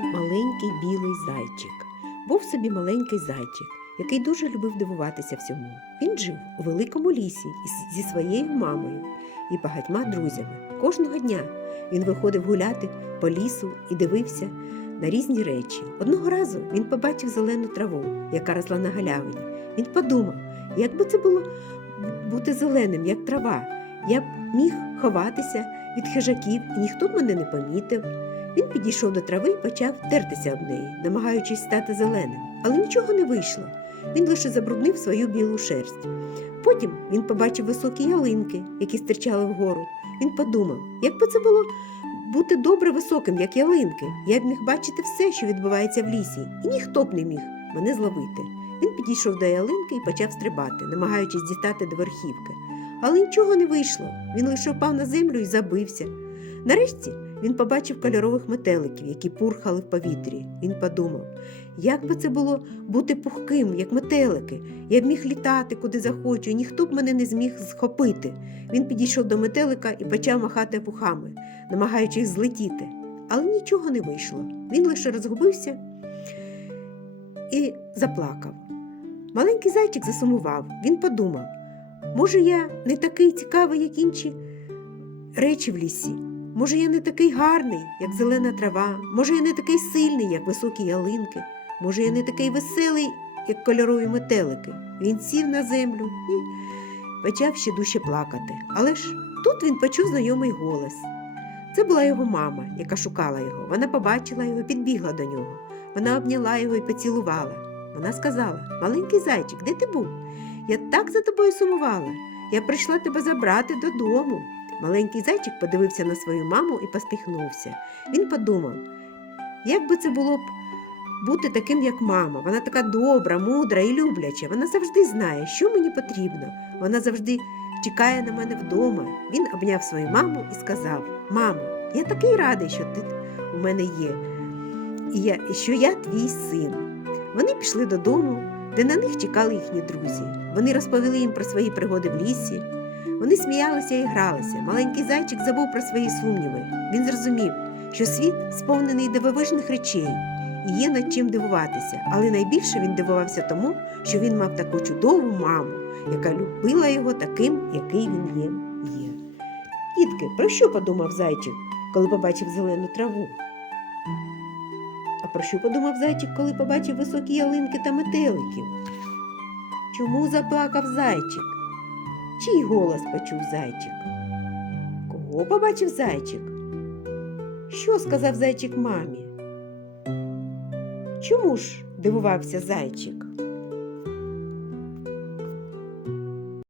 маленький білий зайчик. Був собі маленький зайчик, який дуже любив дивуватися всьому. Він жив у великому лісі зі своєю мамою і багатьма друзями. Кожного дня він виходив гуляти по лісу і дивився на різні речі. Одного разу він побачив зелену траву, яка росла на галявині. Він подумав, як би це було бути зеленим, як трава. Я б міг ховатися від хижаків, і ніхто б мене не помітив. Він підійшов до трави і почав тертися об неї, намагаючись стати зеленим. Але нічого не вийшло. Він лише забруднив свою білу шерсть. Потім він побачив високі ялинки, які стирчали вгору. Він подумав, як би це було бути добре високим, як ялинки. Я б міг бачити все, що відбувається в лісі, і ніхто б не міг мене зловити. Він підійшов до ялинки і почав стрибати, намагаючись дістати до верхівки. Але нічого не вийшло. Він лише впав на землю і забився. Нарешті він побачив кольорових метеликів, які пурхали в повітрі. Він подумав, як би це було бути пухким, як метелики. Я б міг літати куди захочу, і ніхто б мене не зміг схопити. Він підійшов до метелика і почав махати пухами, намагаючись злетіти. Але нічого не вийшло. Він лише розгубився і заплакав. Маленький зайчик засумував. Він подумав, може, я не такий цікавий, як інші речі в лісі. Може, я не такий гарний, як зелена трава, може, я не такий сильний, як високі ялинки, може, я не такий веселий, як кольорові метелики. Він сів на землю і почав ще дужче плакати. Але ж тут він почув знайомий голос. Це була його мама, яка шукала його. Вона побачила його, підбігла до нього. Вона обняла його і поцілувала. Вона сказала: Маленький зайчик, де ти був? Я так за тобою сумувала. Я прийшла тебе забрати додому. Маленький зайчик подивився на свою маму і посміхнувся. Він подумав, як би це було б бути таким, як мама. Вона така добра, мудра і любляча. Вона завжди знає, що мені потрібно. Вона завжди чекає на мене вдома. Він обняв свою маму і сказав: Мамо, я такий радий, що ти у мене є, і я, що я твій син. Вони пішли додому, де на них чекали їхні друзі. Вони розповіли їм про свої пригоди в лісі. Вони сміялися і гралися. Маленький зайчик забув про свої сумніви. Він зрозумів, що світ сповнений дивовижних речей і є над чим дивуватися. Але найбільше він дивувався тому, що він мав таку чудову маму, яка любила його таким, який він є. Дітки, про що подумав зайчик, коли побачив зелену траву? А про що подумав зайчик, коли побачив високі ялинки та метеликів? Чому заплакав зайчик? Чий голос почув зайчик? Кого побачив зайчик? Що сказав зайчик мамі? Чому ж дивувався зайчик?